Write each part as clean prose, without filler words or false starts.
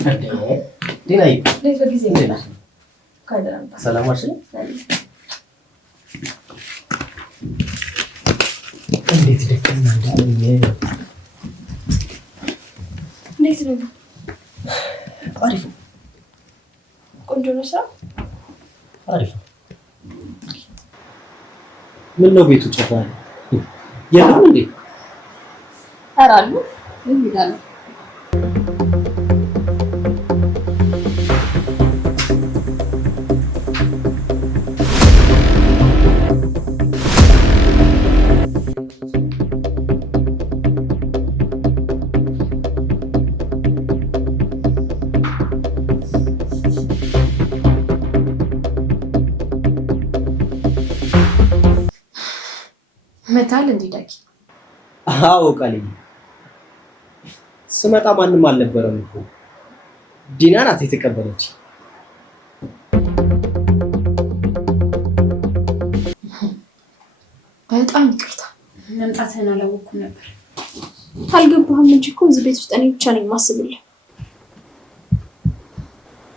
ዲናይ ለዚህ በጊዜ ይመጣል። ካደረባ ሰላም ዋልሽ። እንዴት ደከመኝ እንዳለኝ እንዴት ነው? አሪፍ ቆንጆ ነው ስራ አሪፍ። ምን ነው ቤቱ ጨፋ የለም እንዴ? ኧረ አሉ ምን ይላል? መታል እንዲዳቂ አዎ ቃልዬ ስመጣ ማንም አልነበረም እኮ ዲና ናት የተቀበለች። በጣም ይቅርታ መምጣትህን አላወኩም ነበር። አልገባህም እንጂ እኮ እዚህ ቤት ውስጥ እኔ ብቻ ነኝ የማስብልህ።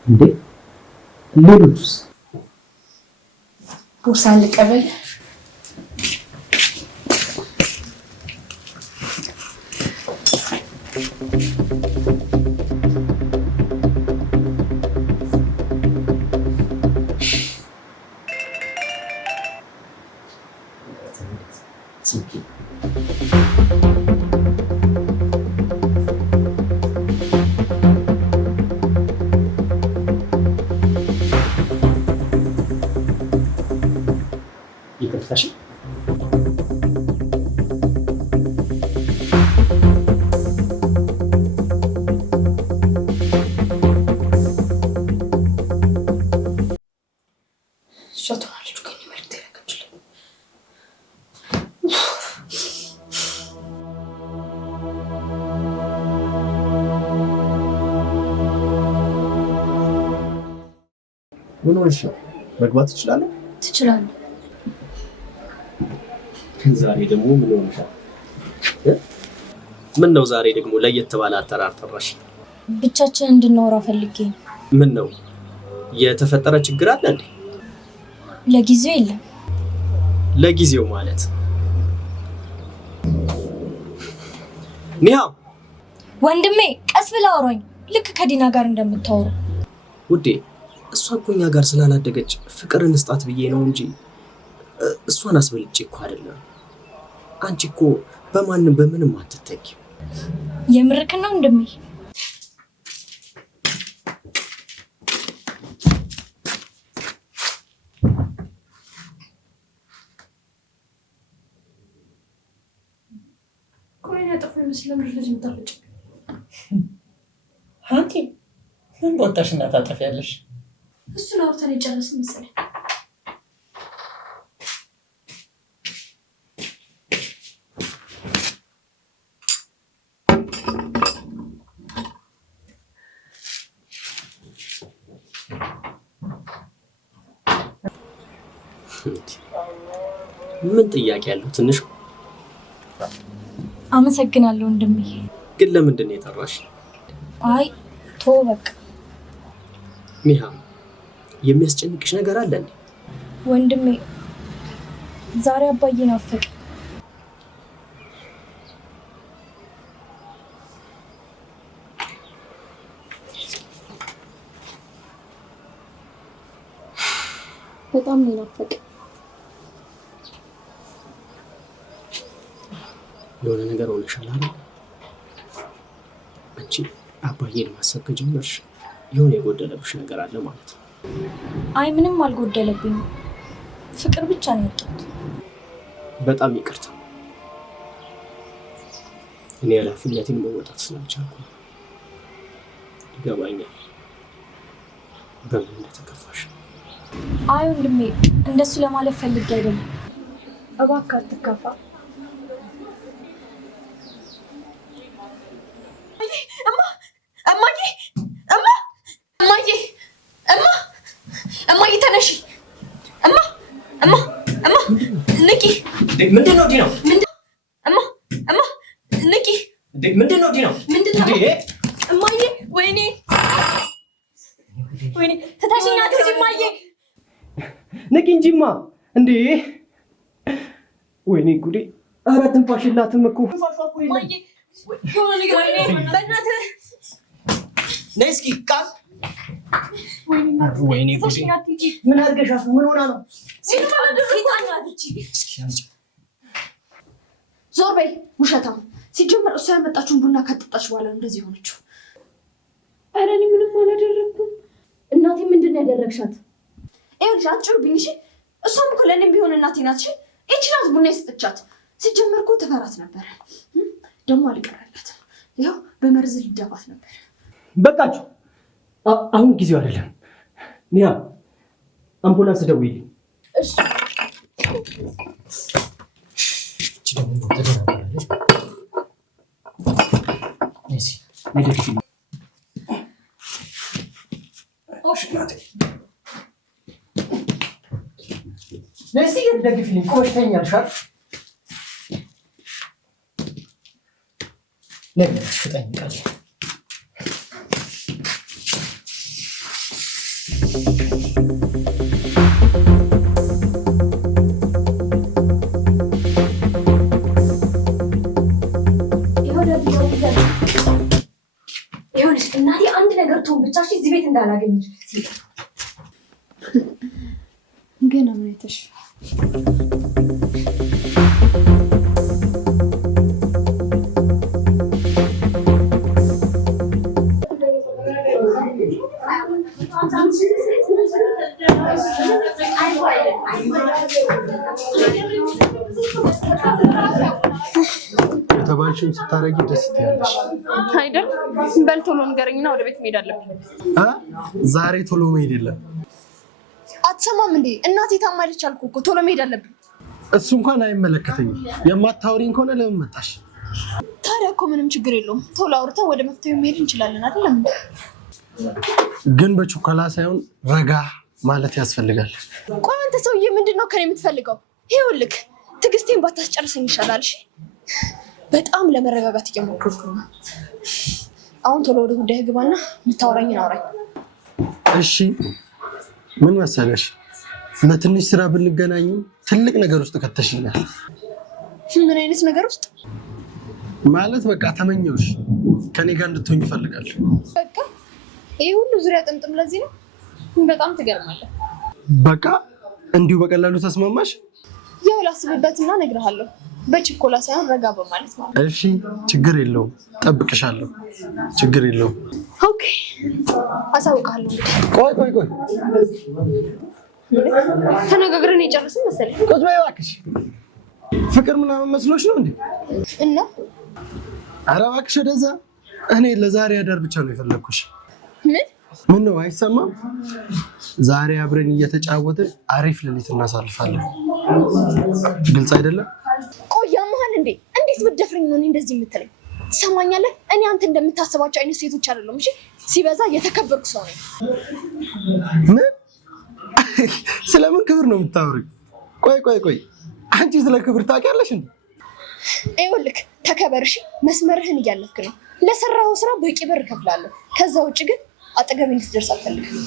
እንዴ ሌሎቹስ? ቦርሳን ልቀበል። ይቅርታሽ ሸቶናለች ከኔ መልክት ያረጋችልኝ። ምን ሆነሽ ነው? መግባት ትችላለህ? ትችላለህ። ዛሬ ደግሞ ምን ሆነሻል? ምን ነው ዛሬ ደግሞ ለየት ባለ አጠራር ጠራሽ? ብቻችን እንድናወራ ፈልጌ። ምን ነው የተፈጠረ ችግር አለ እንዴ? ለጊዜው የለም። ለጊዜው ማለት ኒሃ ወንድሜ ቀስ ብለህ አውራኝ፣ ልክ ከዲና ጋር እንደምታወሩ። ውዴ እሷ እኮ እኛ ጋር ስላላደገች ፍቅርን ስጣት ብዬ ነው እንጂ እሷን አስበልጬ እኮ አይደለም። አንቺ እኮ በማንም በምንም አትተኪ። የምርክ ነው ወንድሜ? ኮይና ጠፋ ይመስላል። ልጅ ምታፈጭ አንቺ ምን ቦታሽና ታጠፊያለሽ? እሱን አውርተን የጨረስን መሰለኝ። ምን ጥያቄ ያለው? ትንሽ አመሰግናለሁ ወንድሜ። ግን ለምንድን ነው የጠራሽ? አይ ቶ በቃ ኒሃ የሚያስጨንቅሽ ነገር አለ እንዴ? ወንድሜ ዛሬ አባዬ ናፈቀ። በጣም ነው ናፈቀ። የሆነ ነገር ሆነሻል አይደል? አንቺ አባዬን ማሰብ ከጀመርሽ የሆነ የጎደለብሽ ነገር አለ ማለት ነው። አይ ምንም አልጎደለብኝም፣ ፍቅር ብቻ ነው ያጣሁት። በጣም ይቅርታ፣ እኔ ኃላፊነቴን መወጣት ስላልቻልኩ። ይገባኛል በምን እንደተከፋሽ። አይ ወንድሜ እንደሱ ለማለት ፈልጌ አይደለም። እባክህ አትከፋ። እማዬ ተነሺ። እማ ንቂ። ምንድን ነው ዲናው? እማ ንቂ። ምንድን ነው ዲናው? ምንድን ነው እማዬ? ወይኔ ንቂ እንጂማ እንዴ! ወይኔ ጉዴ! ኧረ ትንፋሽ የላትም እኮ። ነይ እስኪ ቃል። ወይኔ ጉዴ! ምን አድርገሻት? ምን ሆና ነው? ዞር በይ ውሸታም። ሲጀመር እሷ ያመጣችውን ቡና ካጠጣች በኋላ እንደዚህ ሆነችው። ኧረ እኔ ምንም አላደረኩም። እናቴ ምንድን ነው ያደረግሻት? ይኸውልሽ አትጭሩብኝ እሺ። እሷም እኮ ለእኔም ቢሆን እናቴ ናት እሺ። ይህች ናት ቡና የሰጠቻት። ሲጀመር እኮ ትፈራት ነበረ፣ ደግሞ አልቀረላትም። ያው በመርዝ ልደፋት ነበር። በቃችሁ፣ አሁን ጊዜው አይደለም። ኒያ አምቡላንስ ደውይልኝ። እሺ ነሲ ደግፊልኝ። ቆሽ ተኛልሻል። ለምን ፍጠኝ ቃል ይኸውልሽ እናቴ አንድ ነገር ትሆን ብቻ እዚህ ቤት እንዳላገኝሽ ገና ምን አይተሽ? የተባልሽውን ስታረጊ ደስ ትያለሽ አይደል? በል ቶሎ ንገረኝና ወደ ቤት መሄድ አለብን። ዛሬ ቶሎ መሄድ የለም። አትሰማም እንዴ? እናቴ ታማለች አልኩ እኮ ቶሎ መሄድ አለብን። እሱ እንኳን አይመለከተኝም። የማታወሪኝ ከሆነ ለምን መጣሽ? ታዲያ እኮ ምንም ችግር የለውም። ቶሎ አውርተን ወደ መፍትሄው መሄድ እንችላለን አይደለም? ግን በቹኮላ ሳይሆን ረጋ ማለት ያስፈልጋል። ቆይ አንተ ሰውዬ ምንድን ነው ከኔ የምትፈልገው? ይኸውልህ ትዕግስቴን ባታስጨርሰኝ ይሻላል። እሺ በጣም ለመረጋጋት እየሞከርኩ ነው። አሁን ቶሎ ወደ ጉዳይ ግባና የምታወራኝን አውራኝ። እሺ ምን መሰለሽ፣ ለትንሽ ስራ ብንገናኝ ትልቅ ነገር ውስጥ ከተሽኛል። ምን አይነት ነገር ውስጥ? ማለት በቃ ተመኘውሽ፣ ከኔ ጋር እንድትሆኝ እፈልጋለሁ። በቃ ይሄ ሁሉ ዙሪያ ጥምጥም ለዚህ ነው? በጣም ትገርማለህ። በቃ እንዲሁ በቀላሉ ተስማማሽ? ያው ላስብበትና እነግርሃለሁ። በችኮላ ሳይሆን ረጋ በማለት ነው። እሺ ችግር የለውም፣ ጠብቅሻለሁ። ችግር የለውም። ኦኬ አሳውቃለሁ። ቆይ ተነጋግረን የጨረስን መሰለኝ። ቁጭ በይ እባክሽ። ፍቅር ምናምን መስሎሽ ነው እንዴ? እና ኧረ እባክሽ ወደዛ። እኔ ለዛሬ አዳር ብቻ ነው የፈለግኩሽ። ምን ነው አይሰማም? ዛሬ አብረን እየተጫወትን አሪፍ ሌሊት እናሳልፋለን። ግልጽ አይደለም? ቆይ ያመሃል እንዴ? እንዴት ብትደፍረኝ ነው እንደዚህ የምትለኝ? ትሰማኛለህ? እኔ አንተ እንደምታስባቸው አይነት ሴቶች አይደለም። እሺ ሲበዛ የተከበርኩ ሰው ነኝ። ምን? ስለምን ክብር ነው የምታወሪው? ቆይ አንቺ ስለ ክብር ታውቂያለሽ እንዴ? ይኸውልህ ተከበር። እሺ መስመርህን እያለፍክ ነው። ለሰራኸው ስራ በቂ ብር እከፍላለሁ። ከዛ ውጭ ግን አጠገቤ እንድትደርስ አልፈልግም።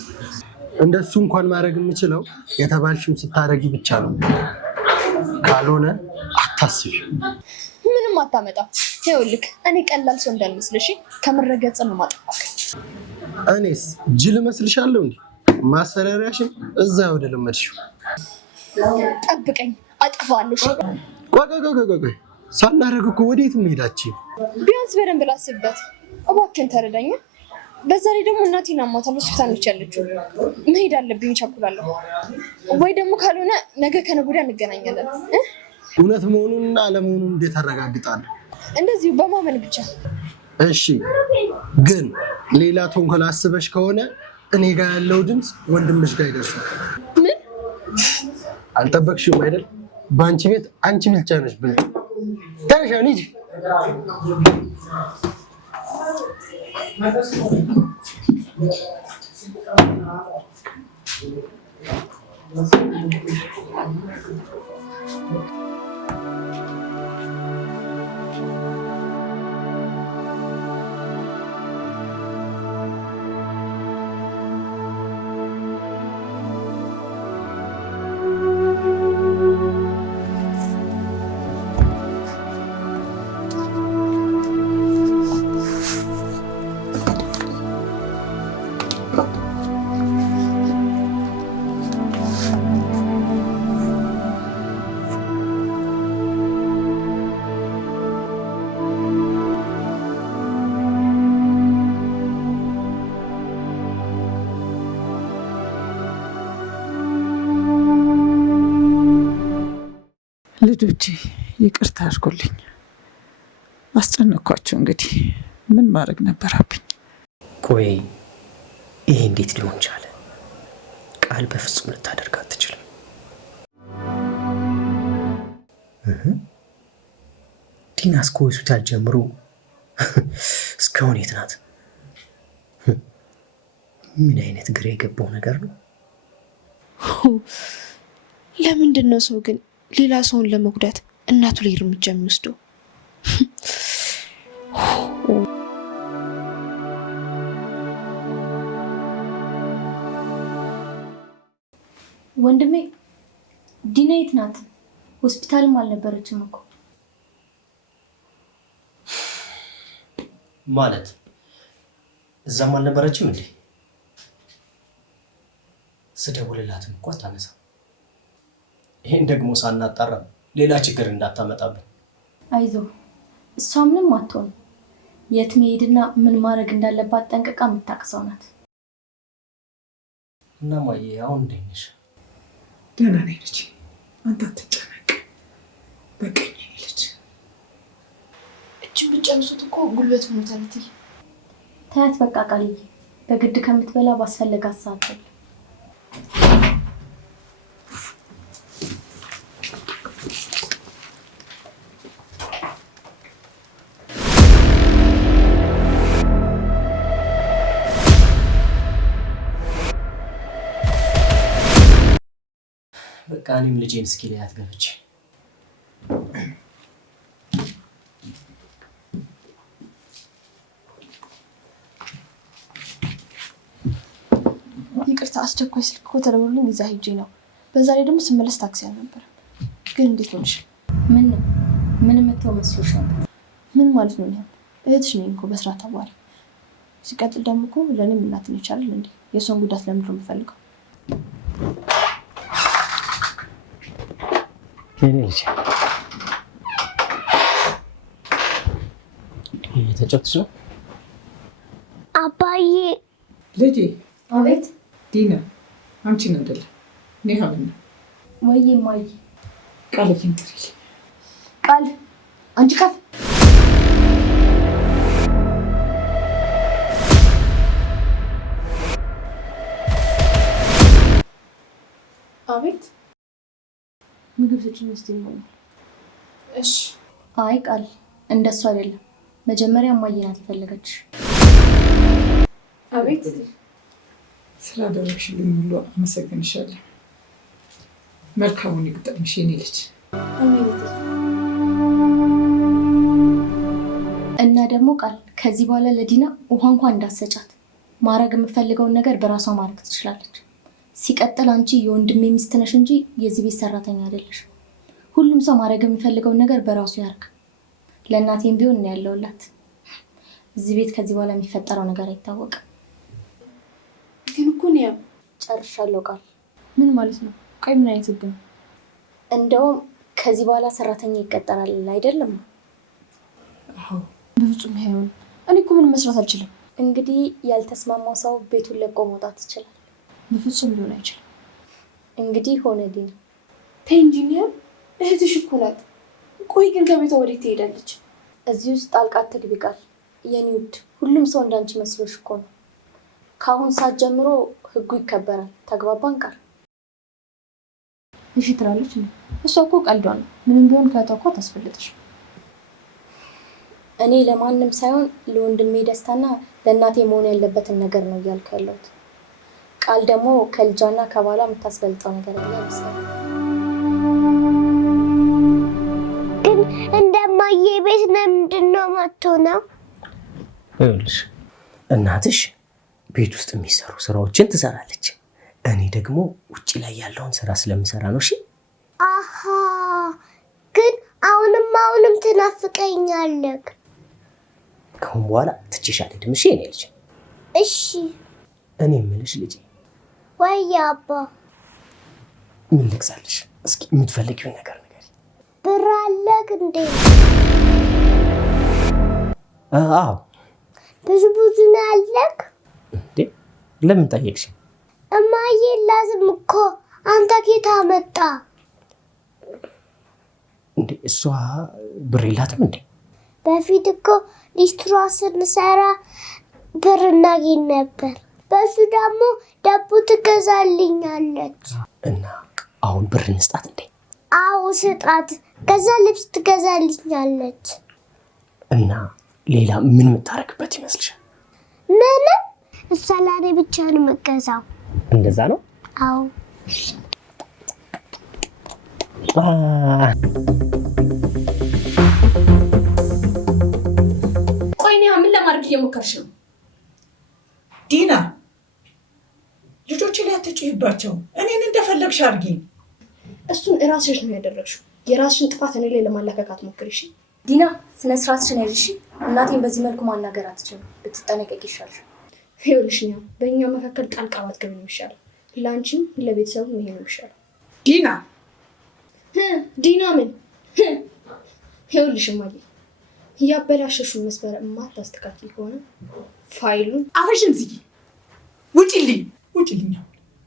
እንደሱ እንኳን ማድረግ የምችለው የተባልሽውን ስታረጊ ብቻ ነው። ካልሆነ አታስቢ። ምንም አታመጣም። ይኸውልህ እኔ ቀላል ሰው እንዳልመስል እሺ። ከምረገጽ ነው ማጥፋት። እኔስ ጅል እመስልሻለሁ እንዴ? ማስፈራሪያሽን እዛ ወደ ለመድሽው። ጠብቀኝ፣ አጥፋለሁ። ቆይ ሳናደርግ እኮ ወዴትም ሄዳችሁ። ቢያንስ በደንብ ላስብበት። እባክህን ተረዳኝ። በዛ ላይ ደግሞ እናቴን አሟታል፣ ሆስፒታል ነች ያለችው። መሄድ አለብኝ፣ እቸኩላለሁ። ወይ ደግሞ ካልሆነ ነገ ከነገ ወዲያ እንገናኛለን። እውነት መሆኑንና አለመሆኑን እንዴት አረጋግጣለሁ? እንደዚሁ በማመን ብቻ። እሺ ግን ሌላ ተንኮል አስበሽ ከሆነ እኔ ጋር ያለው ድምፅ ወንድምሽ ጋር ይደርሳል። ምን? አልጠበቅሽውም አይደል? በአንቺ ቤት አንቺ ብልጫ ነሽ ብልጥ። ተነሻውን ሂጂ። ልጆቼ ይቅርታ አድርጎልኝ አስጨነኳቸው። እንግዲህ ምን ማድረግ ነበረብኝ? ቆይ ይሄ እንዴት ሊሆን ቻለ? ቃል በፍጹም ልታደርግ አትችልም። ዲና እስከ ሆስፒታል ጀምሮ እስካሁን የት ናት? ምን አይነት ግራ የገባው ነገር ነው? ለምንድን ነው ሰው ግን ሌላ ሰውን ለመጉዳት እናቱ ላይ እርምጃ የሚወስደው? ወንድሜ ዲና የት ናት? ሆስፒታልም አልነበረችም እኮ። ማለት እዛም አልነበረችም እንዴ? ስደውልላትም እኮ አታነሳም። ይሄን ደግሞ ሳናጣራ ሌላ ችግር እንዳታመጣብን። አይዞ እሷ ምንም አትሆን። የት መሄድና ምን ማድረግ እንዳለባት ጠንቅቃ የምታውቅ ናት። እና ማዬ አሁን እንዴት ነሽ? ደህና ነኝ ልጄ፣ አንተ አትጨነቅ። በቀኝ ነኝ ልጅ። እችን ብጨርሱት እኮ ጉልበት ሆኖታል። ታያት በቃ ቃልዬ፣ በግድ ከምትበላ ባስፈለጋት ሰዓት በል። በቃ እኔም ልጄን እስኪ ላያት ገብቼ። ይቅርታ አስቸኳይ ስልክ እኮ ተደውሎልኝ እዛ ሄጄ ነው። በዛ ላይ ደግሞ ስመለስ ታክሲ አልነበረም። ግን እንዴት ሆንሽ? ምን ነው ምን የምትለው መስሎሽ ነበር? ምን ማለት ነው? እህትሽ ነኝ እኮ በስራ ተባለ። ሲቀጥል ደግሞ እኮ ለእኔም እናት ነኝ ይቻላል እንዴ? የሰውን ጉዳት ለምንድን ነው የምፈልገው? የኔ ልጅ እየተጫወትሽ ነው? አባዬ ልጄ። አቤት። ዲና አንቺን አይደለ እኔ ሀብና። ወይዬ ማይ ቃልዬን ጥሪልኝ። ቃል አንቺ ቃል አቤት። ምግብ ስጭኝ እስቲ ይሆናል። እሺ። አይ ቃል እንደሱ አይደለም። መጀመሪያ ማየ ናት የፈለገች። አቤት። ስላደረግሽልኝ ሁሉ አመሰግንሻለሁ። መልካሙን ይግጠምሽ የኔ ልጅ። አሜን። እና ደግሞ ቃል ከዚህ በኋላ ለዲና ውሃ እንኳን እንዳትሰጫት። ማድረግ የምፈልገውን ነገር በራሷ ማድረግ ትችላለች። ሲቀጥል አንቺ የወንድሜ ሚስት ነሽ እንጂ የዚህ ቤት ሰራተኛ አይደለሽ። ሁሉም ሰው ማድረግ የሚፈልገውን ነገር በራሱ ያርግ። ለእናቴም ቢሆን ነው ያለውላት። እዚህ ቤት ከዚህ በኋላ የሚፈጠረው ነገር አይታወቅም። ግን እኮ ነው ጨርሻለሁ ቃል። ምን ማለት ነው? ቆይ ምን አይነት ህግ ነው? እንደውም ከዚህ በኋላ ሰራተኛ ይቀጠራል አይደለም? አዎ። በፍጹም አይሆንም። እኔ እኮ ምንም መስራት አልችልም። እንግዲህ ያልተስማማው ሰው ቤቱን ለቆ መውጣት ይችላል። በፍጹም ሊሆን አይችልም። እንግዲህ ሆነ ዲና። ተይ እንጂ እህትሽ እኮ ናት። ቆይ ግን ከቤቷ ወዴት ትሄዳለች? እዚህ ውስጥ ጣልቃ አትግቢ ቃል። የኔ ውድ ሁሉም ሰው እንዳንቺ መስሎሽ እኮ ነው። ከአሁን ሰዓት ጀምሮ ህጉ ይከበራል። ተግባባን ቃል? እሺ ትላለች ነው። እሷ እኮ ቀልዷ ነው። ምንም ቢሆን ከእህቷ እኮ ታስፈልጥሽ። እኔ ለማንም ሳይሆን ለወንድሜ ደስታና ለእናቴ መሆን ያለበትን ነገር ነው እያልኩ ያለሁት። ቃል ደግሞ ከልጇና ከባሏ የምታስበልጠው ነገር ያለ ይመስላል። ግን እንደማዬ ቤት ለምንድን ነው የማትሆነው? ይኸውልሽ እናትሽ ቤት ውስጥ የሚሰሩ ስራዎችን ትሰራለች። እኔ ደግሞ ውጭ ላይ ያለውን ስራ ስለምሰራ ነው። እሺ። አሃ። ግን አሁንም ትናፍቀኛለህ። ከአሁን በኋላ ትቼሽ አልሄድም። እሺ የኔ ልጅ። እሺ። እኔ የምልሽ ልጄ። ወይ አባ። ምን ልግዛልሽ? እስኪ የምትፈልጊውን ነገር ንገሪኝ። ብር አለህ እንዴ? አዎ። ብዙ ነው ያለህ? እንዴ ለምን ጠየቅሽ? እማዬ የላትም እኮ አንተ ኬት አመጣ? እንዴ እሷ ብር የላትም እንዴ? በፊት እኮ ሊስትሯ ስንሰራ ብር እናገኝ ነበር። በሱ ደግሞ ዳቦ ትገዛልኛለች። እና አሁን ብር እንስጣት እንዴ? አዎ ስጣት። ከዛ ልብስ ትገዛልኛለች። እና ሌላ ምን የምታረግበት ይመስልሻል? ምንም። እሷ ለእኔ ብቻ ነው የምትገዛው። እንደዛ ነው? አዎ። ቆይ ኒሃ ምን ለማድረግ እየሞከርሽ ነው? ዲና ልጆች ላይ አትጭይባቸው። እኔን እንደፈለግሽ አድርጊኝ። እሱን እራስሽ ነው ያደረግሽው። የራስሽን ጥፋት እኔ ላይ ለማላከክ አትሞክሪ እሺ? ዲና ስነ ስርዓትሽን ያዥ እሺ። እናቴን በዚህ መልኩ ማናገር አትችልም። ብትጠነቀቂ ይሻልሽ። ይኸውልሽ ኒሃ በእኛ መካከል ጣልቃ ባትገቢ ነው የሚሻለው። ለአንቺም ለቤተሰቡ ይሄ ነው የሚሻለው። ዲና ዲና ምን? ይኸውልሽ እማዬ እያበላሸሽውን መስመር የማታስተካክል ከሆነ ፋይሉን አፈሽን ዝጊ። ውጪልኝ፣ ውጪልኝ፣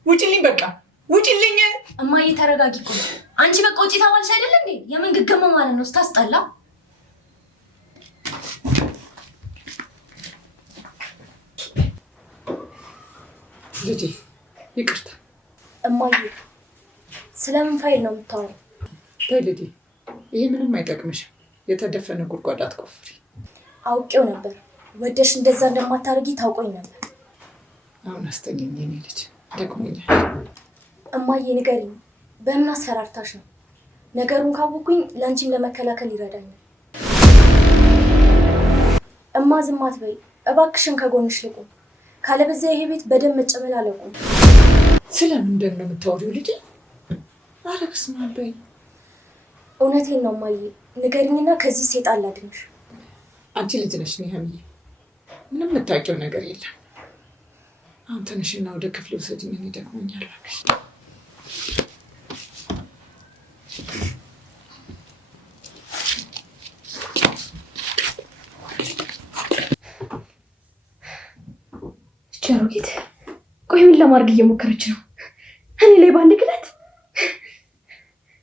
ውጪልኝ፣ በቃ ውጪልኝ። እማዬ ተረጋጊ እኮ አንቺ በቃ ውጪ ተባልሽ አይደል እንዴ? የምን ግግም ማለት ነው? ስታስጠላ። ልጄ ይቅርታ። እማዬ ስለምን ፋይል ነው የምታወራው? ተይ ልጄ፣ ይሄ ምንም አይጠቅምሽም። የተደፈነ ጉድጓድ አትቆፍሪ። አውቄው ነበር። ወደሽ እንደዛ እንደማታደርጊ ታውቆኝ ነበር። አሁን አስተኛኝ የኔ ልጅ፣ ደክሞኛል። እማዬ ንገሪኝ፣ በምን አስፈራርታሽ ነው? ነገሩን ካወኩኝ ለአንቺም ለመከላከል ይረዳኛል። እማ ዝም አትበይ እባክሽን፣ ከጎንሽ ልቁም። ካለበዚያ ይሄ ቤት በደም መጨመል አለቁም። ስለምን ደም ነው የምታወሪው ልጄ? ኧረ በስመ አብ በይ። እውነቴን ነው እማዬ፣ ንገሪኝና ከዚህ ሴጣን ላድንሽ። አንቺ ልጅ ነሽ ኒሃምዬ፣ ምንም የምታውቂው ነገር የለም። አሁን ተነሽና ወደ ክፍል ውሰጂኝ፣ እኔ ደክሞኛል እባክሽ። ቸሮጌት ቆይ ምን ለማድረግ እየሞከረች ነው? እኔ ላይ ባንድ ግለት።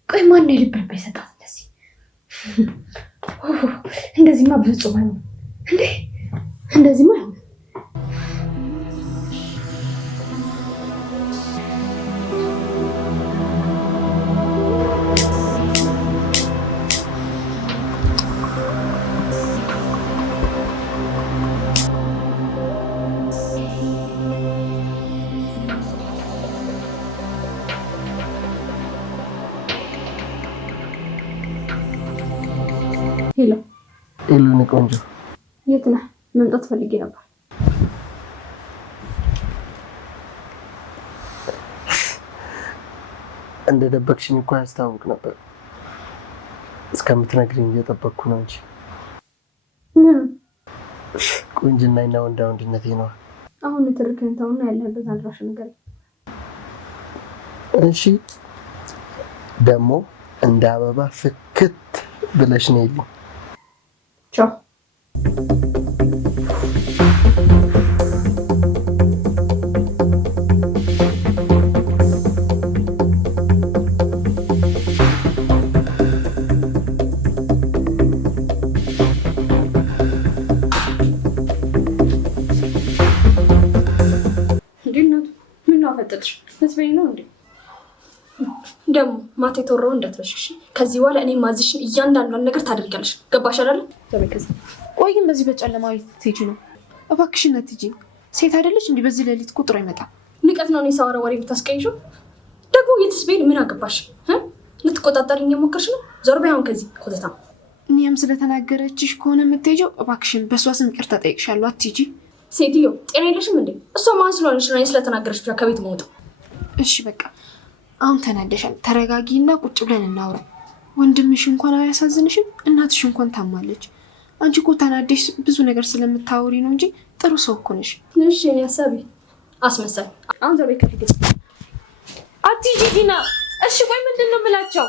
ቆይ ማን የልብ ልብ ይሰጣት? እንደዚህማ በፍጹም አይሆንም እንዴ! እንደዚህማ አይሆንም። ሄሎ ኤሉን ቆንጆ፣ የት ነህ? መምጣት ፈልጌ ነበር። እንደደበቅሽኝ እኮ ያስታውቅ ነበር። እስከምትነግሪኝ እየጠበቅኩ ነው እንጂ ቁንጅናና ወንዳ ወንድነቴ ነው። አሁን ትርክን ተውና ያለህበት አድራሻ ነገር። እሺ ደግሞ እንደ አበባ ፍክት ብለሽ ነው ይልኝ። ቻው። ልትበይኝ ነው እንዴ? ደግሞ ማታ የተወራውን እንዳትረሽሽ። ከዚህ በኋላ እኔ ማዝሽን እያንዳንዷን ነገር ታደርጊያለሽ። ገባሽ አይደል? ቆይ ግን በዚህ በጨለማ ትሄጂ ነው? እባክሽን አትሂጂ። ሴት አይደለች እንዲህ በዚህ ሌሊት ቁጥሩ አይመጣም። ንቀት ነው እኔ ሳወራ ወሬ የምታስቀይሽው። ደግሞ የትስ ብሄድ ምን አገባሽ? ልትቆጣጠሪኝ የሞከርሽ ነው? ዞር በይ አሁን ከዚህ ኮተታ። እኔም ስለተናገረችሽ ከሆነ የምትሄጂው እባክሽን በእሷ ስም ይቅርታ ጠይቅሻለሁ። አትሂጂ። ሴትዮ ጤና የለሽም እንዴ? እሷ ማን ስለሆነች ነው ስለተናገረች ብቻ ከቤት መውጣው? እሺ በቃ አሁን ተናደሻል። ተረጋጊና ቁጭ ብለን እናውራ። ወንድምሽ እንኳን አያሳዝንሽም? እናትሽ እንኳን ታማለች። አንቺ እኮ ተናደሽ ብዙ ነገር ስለምታወሪ ነው እንጂ ጥሩ ሰው እኮ ነሽ። እሺ እኔ ሀሳቢ አስመሳይ። አሁን ዘቤት ከፊት አትሂጂ ዲና። እሺ ቆይ ምንድን ነው የምላቸው?